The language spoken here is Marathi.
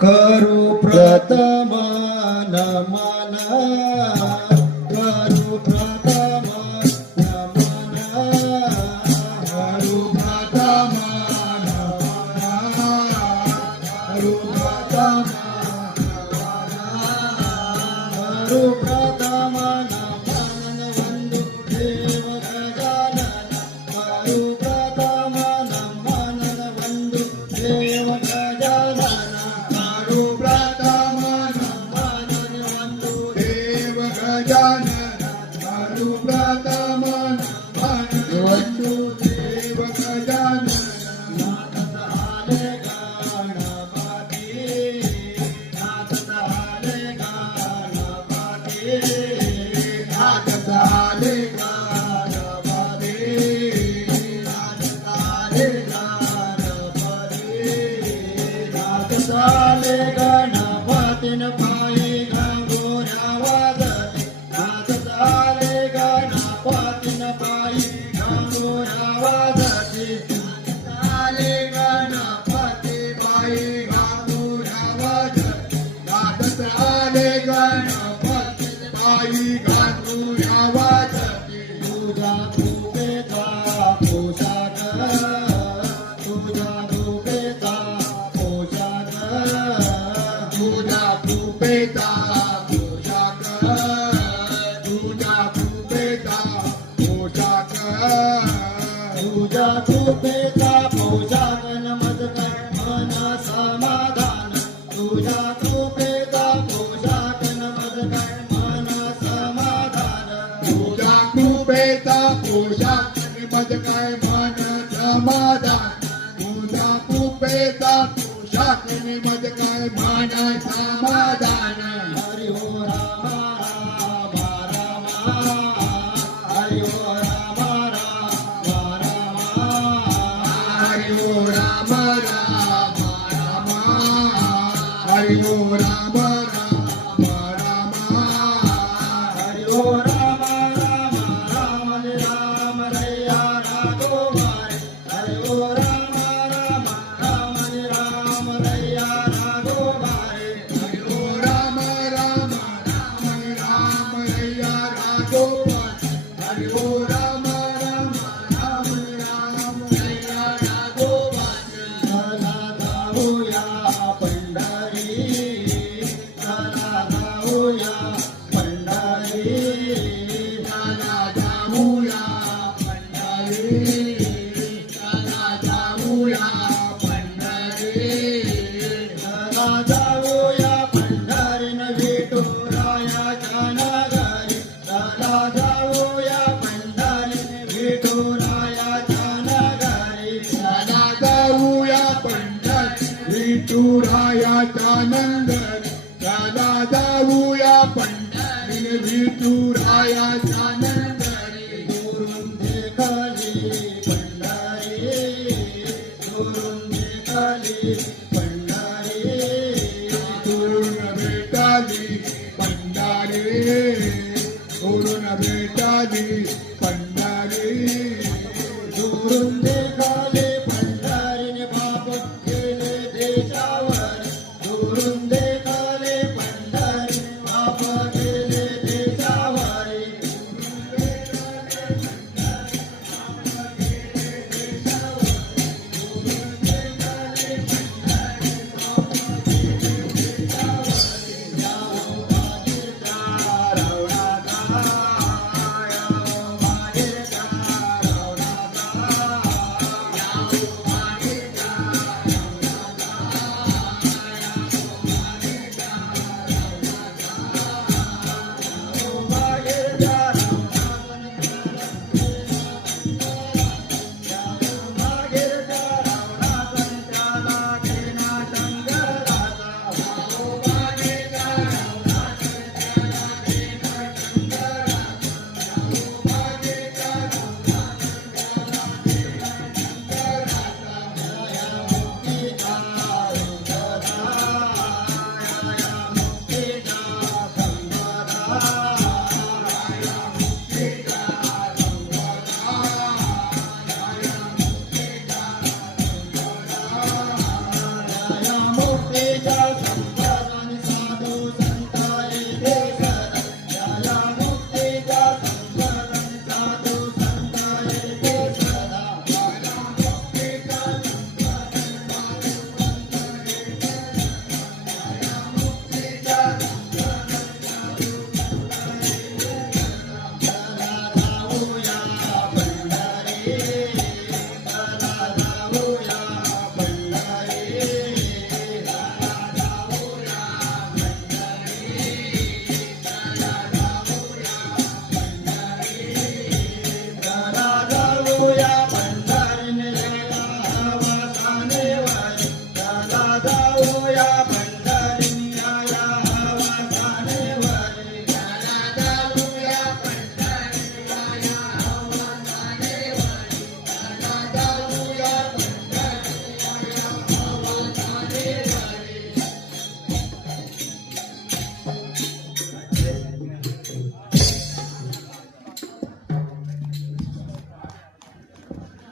करू प्रथम नमन, करू प्रथम नमन, करू प्रथम नमन, करू प्रथम नमन, करू प्रथम नमन वंदु देव गजानन, करू प्रथम नमन वंदु देव गजानन, गणपतीन पायी घागोऱ्या वाजते, नाचत आले गणपतीन पायी घागोऱ्या वाजते, नाचत आले गणपती पायी घागोऱ्या वाजते, नाचत आले गणपती पायी घागोऱ्या वाजते, तुझा कृपेचा पोशाख, तुझा कृपेचा पोशाख, तुझा कृपेचा पोशाख, तुझा कृपेचा पोशाख, तुझा कृपेचा पोशाख नमस्कार मन समाधान, तुझा कृपेचा पोशाख नमस्कार मन समाधान, तुझा कृपेचा पोशाख नमस्कार मन समाधान, तुझा कृपेचा पोशाख नमस्कार मन समाधान, हरि हो राम राम राम, हरि हो राम राम राम, हरि हो राम राम राम, हरि हो राम राम राम, हरि हो राम राम राम, राम रैया राघोबाई, हरि हो राम राम राम, राम रैया राघोबाई, हरि हो राम राम राम, राम रैया राघोबाई, हरि हो राम राम राम, राम रैया राघोबाई, चला जाऊया पंढरी, चला जाऊया पंढरी, चला जाऊया पंढरी, चला जाऊया पंढरी, चला जाऊया पंढरीन विठुरायाच्या नगरी, चला जाऊया पंढरीन विठुरायाच्या नगरी, चला जाऊया पंढरीन विठुरायाच्या नगरी, चला जाऊया पंढरीन विठुराया